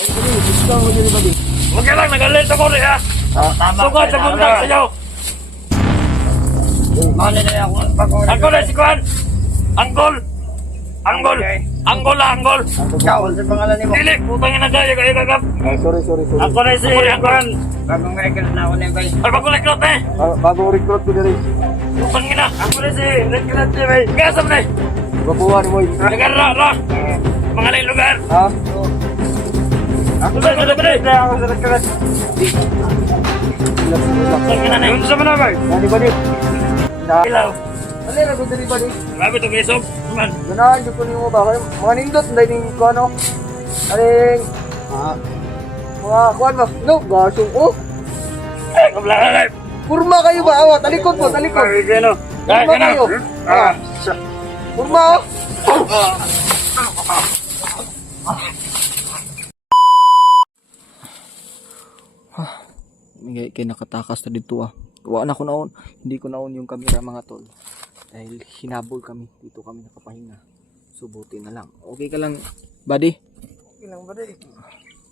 Gusto mo dyan ba di? Huwag ka lang, nag-alert ako rin ha. Sugod sa bundag sa'yo. Ano na ako ang pag-ulit? Anggol na si Kwan. Anggol. Anggol. Anggol na, anggol. Ikaw, sa pangalan ni mo? Dili, putang ina tayo, kayo kagap. Sorry. Ako na si Kwan. Bagong recruit na ako na yung bay. Ay, pag-recruit eh. Bagong recruit ko dali. Putang ina. Ako na si recruit eh, bay. Gasam na eh. Babuhan mo yun. Lugar na. Mga lain lugar. Ha? Ako na Ako sa recruit. Putang ina na yun. Sa mga bay. Ano ba di? Ilaw. Ano na ko dali ba di? Grabe ito kayo, sob. Man. Ganahan ko nimo ba? Mga nindot, dahil ko ano? Aling... Mga kuhan ba? No, gasong ko. Eh, kablangan eh. Purma kayo ba? Awa, talikod po, talikod. Ay, gano. Ay, Purma gano. kayo. Purma oh. Kaya nakatakas na dito Kuha na ko naon. Hindi ko naon yung camera mga tol. Dahil hinabol kami. Dito kami nakapahinga. Subuti na lang. Okay ka lang, buddy? Ilang ba di?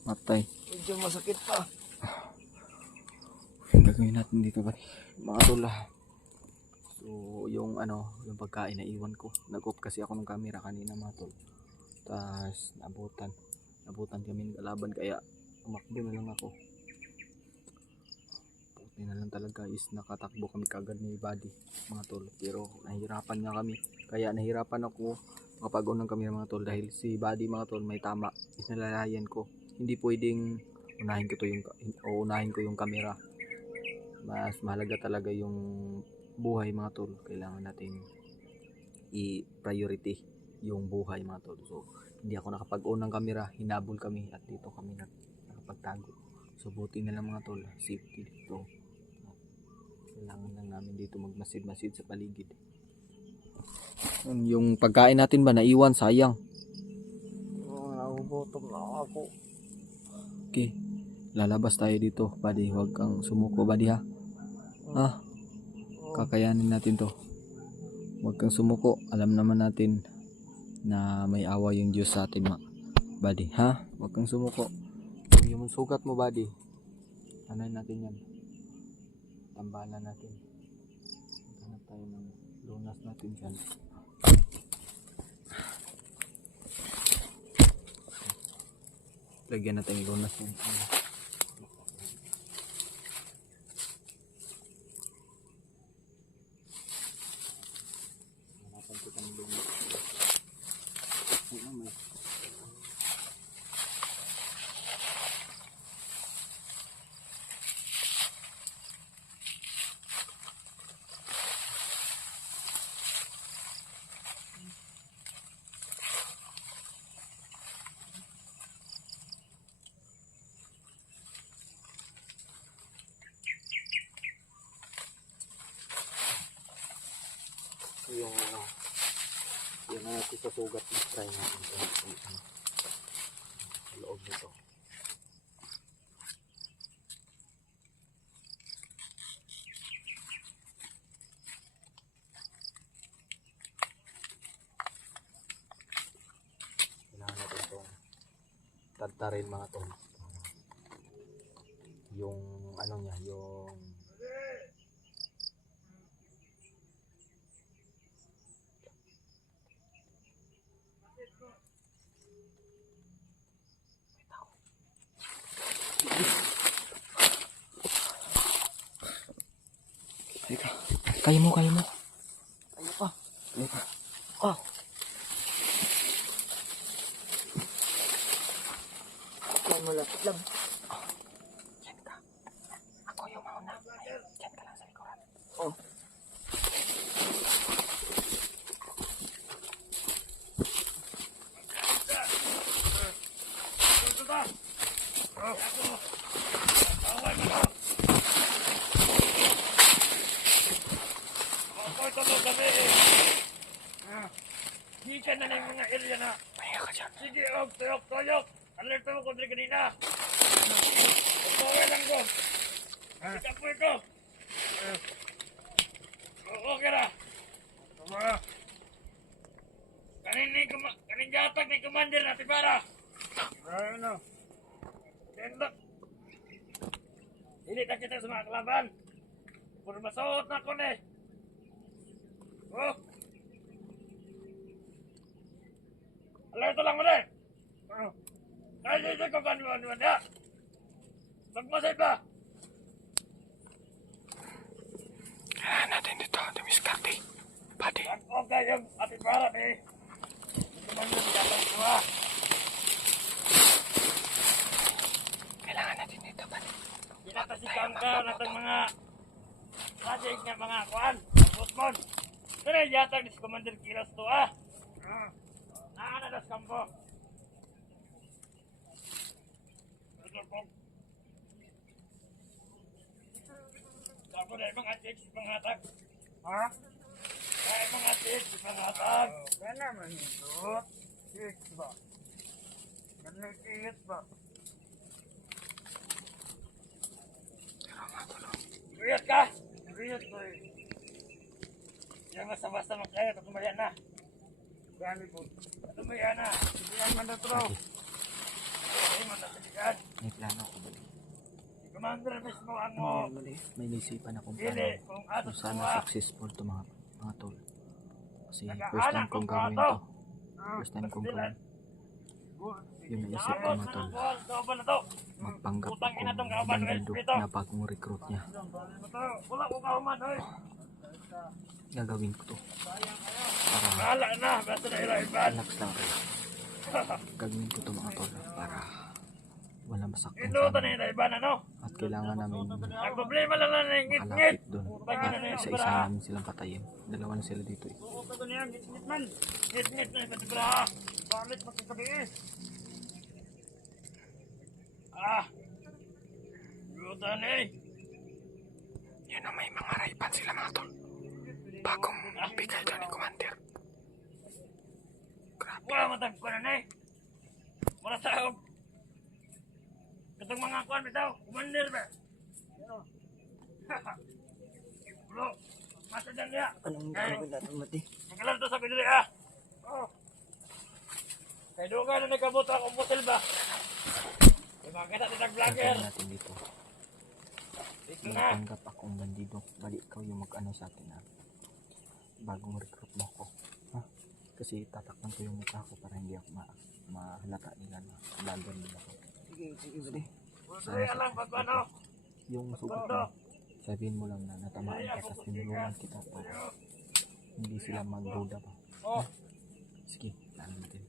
Matay. Medyo masakit pa. Gagawin natin dito buddy. Mga tol So yung yung pagkain na iwan ko. Nag-off kasi ako ng camera kanina mga tol. Tapos nabutan kami ng kalaban kaya umakbo na lang ako. Yun na lang talaga is nakatakbo kami kagad ni Buddy mga tol, pero nahihirapan nga kami, kaya nahihirapan ako makapag-on ng camera mga tol dahil si Buddy mga tol may tama is nalalayan ko, hindi pwedeng unahin ko yung camera. Mas mahalaga talaga yung buhay mga tol, kailangan natin i-priority yung buhay mga tol. So hindi ako nakapag-on ng camera, hinabol kami at dito kami nakapagtago. So buti na lang mga tol, safety dito. Kailangan lang namin dito magmasid-masid sa paligid. Yung pagkain natin ba naiwan, sayang. Nagugutom na ako. Okay, lalabas tayo dito buddy, huwag kang sumuko buddy ha. Kakayanin natin to. Huwag kang sumuko, alam naman natin na may awa yung Diyos sa atin buddy ha. Huwag kang sumuko. Yung sugat mo buddy, anayin natin yan, tambalan natin. Hanap tayo ng lunas natin dyan. Lagyan natin yung lunas natin. Hanapan kita ng lunas. Yung na natin sa sugat na try natin sa loob nito. Kailangan natin itong tadtarin mga tol. Yung niya, yung Kaya mo. Kaya pa. Kaya malapit lang. Diyan ka. Ako yung mauna. Diyan ka lang sa likuran. Oh. Gikan na ng mga area na. Mahiya ka dyan. Sige, tuyok. Alert mo ko diri kanina. Okay lang ko. Ikapoy ko. Okay na. Kanin jatag ni commander natin para. nindot. Hindi na kita sa mga kalaban. Puro masuot na ko ni. Oh. Alerto lang mo na. Kaya dito ko kanuan na. Magmasay pa. Kailangan natin dito, dumiskarte. Buddy. Okay yung ating para ni. Ito man yung gatang kuha. Kailangan natin dito, buddy. Pinatasikan ka ng mga project nga mga kuhan. Pusmon. Ito na yatag ni si Commander Kilos to ah. Naanadas kampo. Ito po. Ako na mga tips pangatag. Ha? Kaya mga tips pangatag. Kaya naman ito. Tips ba? Ganun tips ba? Riyot ka! Riyot ko eh. Yung basta-basta magkaya, tumayan na. Gani po. Tumayan na. Tumayan man na ito. Tumayan man na sa May plano ako, buddy. Commander mismo ang mo. May nisipan akong Pili plano. kung ato Kung sana successful to mga tol. Kasi Nag-aanak first time kong kung gawin ato. to. First time kong gawin. Yung naisip ko mga tol. Magpanggap Utang ina tong ako kauban, bandido Espiritu. na bagong recruit niya. Wala ko kauman, oy. Gagawin ko to. Para Bahala na, basta na ilaiban. relax lang kayo. Gagawin ko to mga tol para wala masaktan Ito, sa ito na amin. ilaiban, ano? At kailangan namin Ang problema lang na ngit-ngit. makalapit doon. At isa-isa namin silang patayin. Dalawa na sila dito eh. Ito na yan, ngit-ngit man. Ngit-ngit na iba't ibra. Bakit magsasabi eh? Lutan eh. Yun na may mga raypan sila mga tol. Bagong bigay doon ni Commander. Grabe. Wala matag ko na eh. Wala tao. Katong mga kuwan bitaw, Commander ba? Bro, masa dyan niya. Anong gagawin natin, Mati? Magalan to sa pinili ah. Oh. Kaya doon ka na nagkabuto akong pusil ba? May mga kita ditang vlogger. Gagawin natin dito. Dito na. Magpanggap akong bandido. Bali ikaw yung mag-ano sa atin ha. Bagong recruit mo ko. Ha? Kasi tatakpan ko yung mukha ko para hindi ako mahalata nila na vlogger nila ko. Sige, Mati. Pwede lang pag ano. Yung sukat mo, sabihin mo lang na natamaan ka tapos tinulungan kita para hindi sila magduda pa. Oh. Sige, ano natin.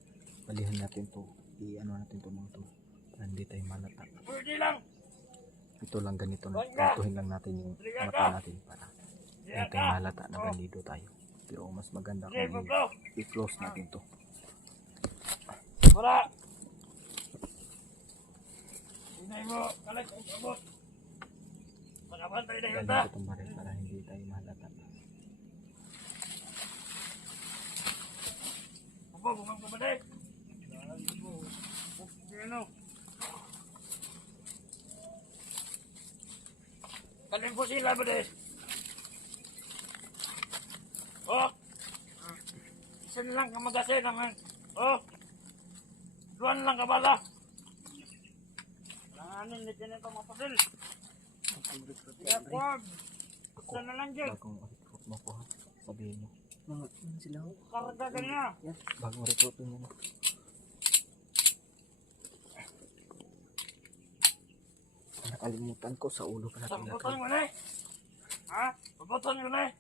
Balihan natin to. I-ano natin to mga to. Para hindi tayo malata. Pwede lang. Ito lang ganito na. Kantuhin lang natin yung mata natin para hindi tayo malata na bandido tayo. Pero mas maganda Sige, kung bro. i-close natin to. Wala. Hinay mo, kalag ang abot. Magabantay na yun Galing ta. ko itong baril para hindi tayo malata. Opo, bumang kumaday. Ano? Kaling po sila ba des? Oh! Isa na lang kamagasin naman. Oh! Duwan lang kabala. Langanin, hindi na ito mapasil. Kaya kwag. Isa na lang dyan. Bagong recruit mo ko ha. Sabihin mo. Mga, ano sila ho? Karga ka niya. Bagong recruit mo na. Nakalimutan ko sa ulo pa natin Sabutan lagay. mo na eh. Ha? Sabutan mo na eh.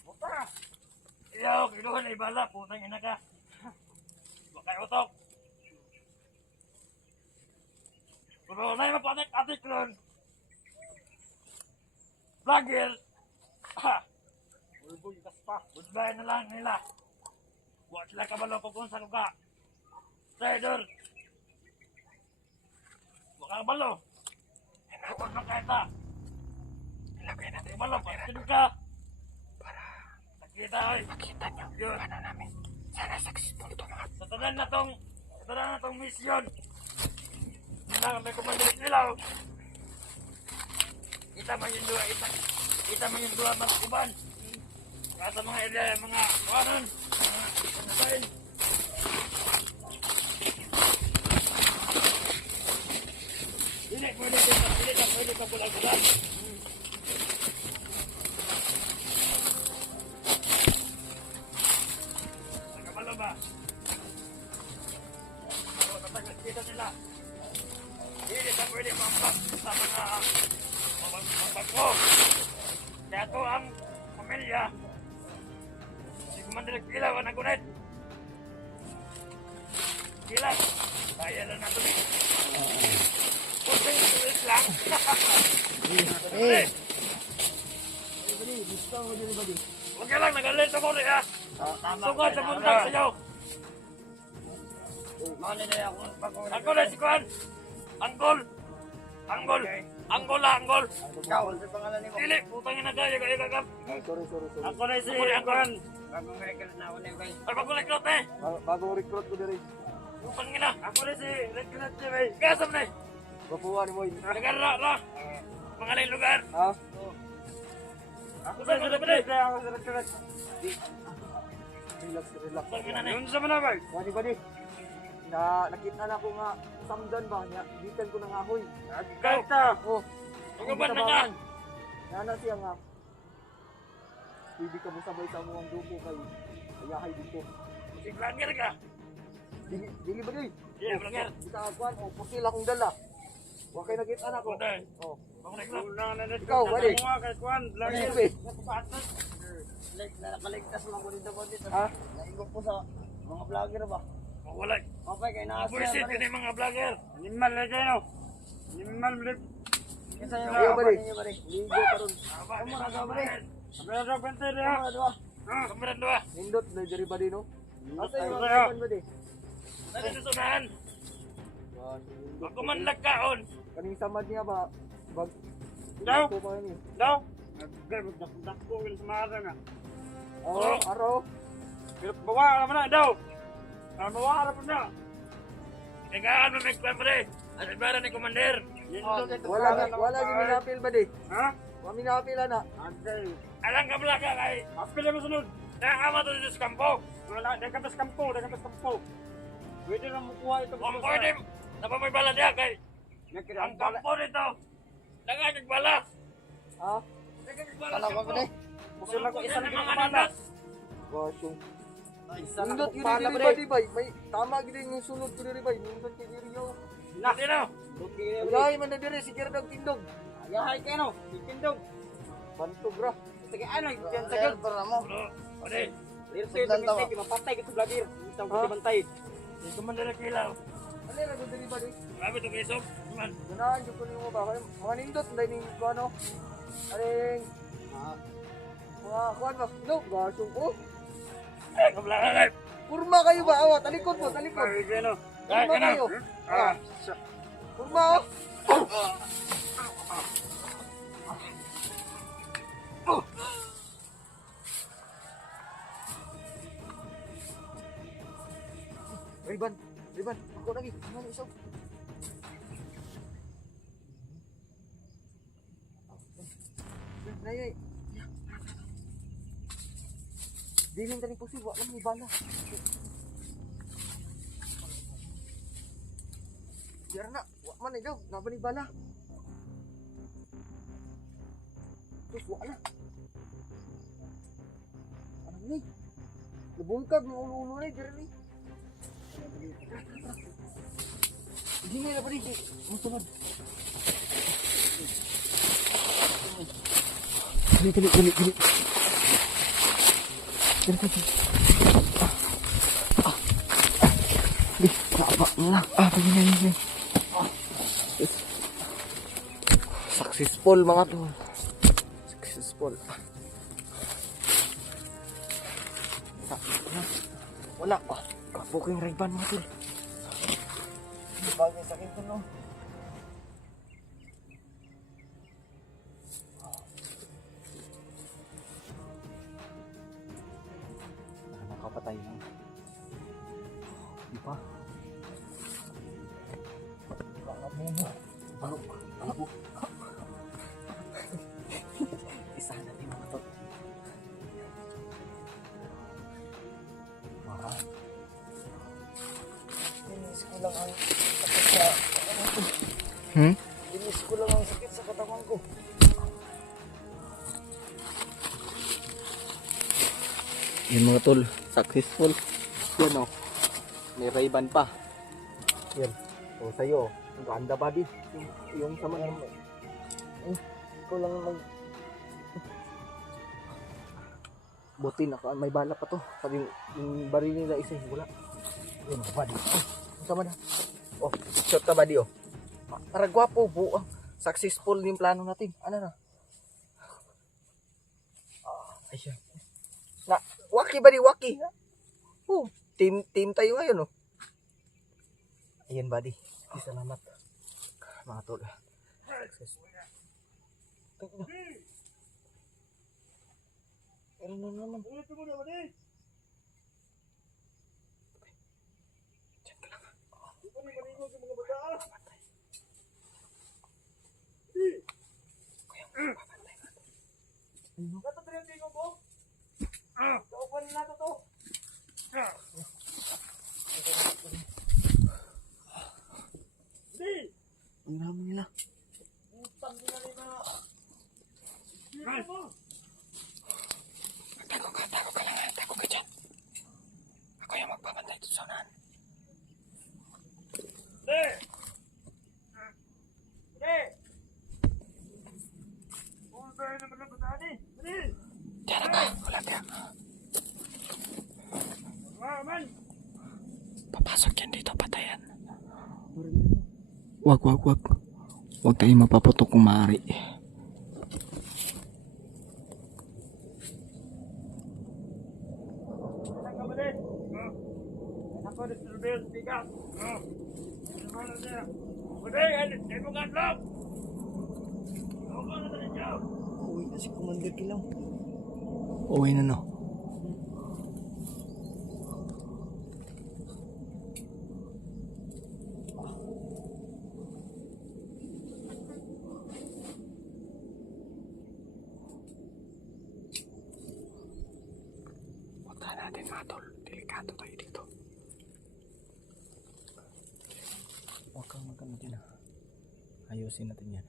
Buta. Iyaw, kiluhan na ibala. Putang ina ka. Bakay utok. Pero na yung mapatik-atik nun. Vlogger. Ha. Ulbulitas pa. Goodbye na lang nila. Huwag sila kabalo kung sa luga. Trader. Huwag ka kabalo. Huwag na kahita. Ilagay natin Kabalo, yung camera pagkinig doon ka. para Nakita ay. makita nyo Yun. paano namin. Sana successful to mga Sa tanan na tong mission. Kailangan may kumandilit nila. Kita man yung dua, kita man yung dua mga kuban. Kaya sa mga area, mga kuwanan, mga nasain. pwede ka bulag-bulag. Nagkabalo ba? So, tatagal kita nila. Hindi ka pwede mambag sa mga magbagko. Kaya ito ang pamilya. Si Commander Kilaw ang nagunit. Kilaw, kaya lang natin eh. Kunting tulis lang. Eh. Buddy, gusto mo din buddy. Huwag ka lang, nagalit ako rin ha. Sugod sa bundag sa iyo. Ako na si Kwan. Anggol. Anggol. Anggol ha, anggol. Ikaw, ano pangalan mo? Dili, putangin na kaya kaya kagam. Sorry. Ako na si Kwan. Bagong recruit eh. Bagong recruit ko diri. Putangin na. Ako na si recruit niya eh. Gasam na eh. Bapuan ni mo. Lugar ra. Mga lain lugar. Ha? Ako sa recruit. Ako sa recruit. Relax. Putangin na eh. Yun sa mana ba? Buddy. Nakita na ko nga samdan ba niya. Bitan ko ng ahoy. Kanta. Oh. Iguban na ka. Nana siya nga. Pwede ka mo sabay sa mga grupo kay ayahay dito. Si Blanger ka. Dili ba doy? Yeah, Blanger. Kita akuan o pusil akong dala. Wa kay nakita na ko. Kuday. Oh. Bagong recruit. Ikaw, buddy. Kay Kwan, Blanger. Sige. Nakaligtas lang ko dito po dito. Ha? Naigok po sa mga vlogger ba? Mawalay. Okay, kay naas Buisit yun yung mga vlogger. Animal na kayo. Animal mo. Kasi yung Ayaw, mga buddy. ninyo ba rin? Ligo karon. Kamu na ka ba rin? Abra ra bante Kamu ra. na doon. Kamaran doa. Nindot na diri ba no? Asa yung Ayaw. mga ba di? Nasa susunahan. Ako man nagkaon. Kaning samad niya ba? Bag. Daw. Ito pa ni. Daw. Nagdar magdakko kin samara nga. Oh, aro. Pero bawa ra na daw. Bawa ra na. Tegaan mo may kwan pre. Ano ba ni Commander? Wala gyud minapil ba di? Ha? Wa minapil na. Agay. Alang ka blaga kay. Apil mo sunod. Nakakama to sa kampo. Wala, dagat kampo. Pwede na mo kuha ito. Kung pwede, napamoy bala diya kay. Nakira Ang kampo nito. Nagagag bala. Ha? Nagagag bala. Ano ka ba rin? Musul ako isa Isa na mga bala. nandas. Gosh. Isa na Nindot kong gyud bala diri ba ba rin. di bay? May tama gyud yung sulod ko diri bay. Nindot kay diri yo. Sino? Ayahay man na diri si Gerdag Tindog. Ayahay kayo no? Ikindog. Bantog ra. Sige, ano, yan sa Sayang para mo. Ulo. Ode. Lirso ito, mintay, di mapatay ka sa vlogger. Ito, Ha? bantay. Si Commander Kilaw. Ano ra gud diri ba di? Grabe to kay Sob. Man. Ganahan jud ko nimo ba? Mga nindot nday ning kuano. Aring mga kuan ba? No, gasong ko. Kablaga kay. Kurma kayo ba? Awa, talikod mo, talikod. Ay, gano. Kaya Kurma ka na. kayo. Ah, Kurma oh. Riban, ako lagi. Ano iso? Nay. Dilin tani posible, wala may bala. Biar na, wala man ikaw, nabali bala. Terus wala. Ano ni? Lubungkag ng ulo-ulo na diri ni. Hindi na pa rin. Masunod. Gili. Gili. Pagina. Successful mga tol. Successful. Wala pa. Booking red van mga tol. Bagay sa akin to no. Nakapatay na. Di pa. Ano? Isa natin mga tol. Dinis ko lang ang tapos sa dinis ko lang ang sakit sa katawan ko. Yan mga tol, successful. Yan o, may Ray-Ban pa. Yan, o sa'yo, ang ganda buddy. Yung sama naman. Ikaw lang mag... Buti na may bala pa to. Sabi yung baril nila isa wala. Yan buddy. Ang sama na. Oh, shot ka buddy oh. Para gwapo buo. Successful yung plano natin. Ano na? Ay siya. Na, waki buddy, waki. Oh, team tayo ngayon oh. Ayan buddy. Salamat. Mga tol. Success. Pero na naman. Ulit mo na, Badi. Diyan ka lang. Di pa rin maligo sa mga bata. Kato tayo ang tingog ko. Kaupan na nato to. Badi. Ang rami nila. Utang nila nila. Dito mo. Tago ka lang ha. Tago ka dyan. Ako yung magbabantay dito sa unahan. Badi. Badi. Kung tayo naman lang bata ni. Badi. Diyan ka. Wala ka. Man. Papasok yan dito. Patayan. Wag. Huwag tayo mapaputok kung maaari. Ako na surveil, speak up. Ano niya? Buday, hindi mo nga alam. Ako na tayo niyo. Uy, kasi Commander Kilaw. Uwi na no. Punta natin mga tol. Delikado tayo dito. Huwag kang magkano dyan ha. Ayusin natin yan.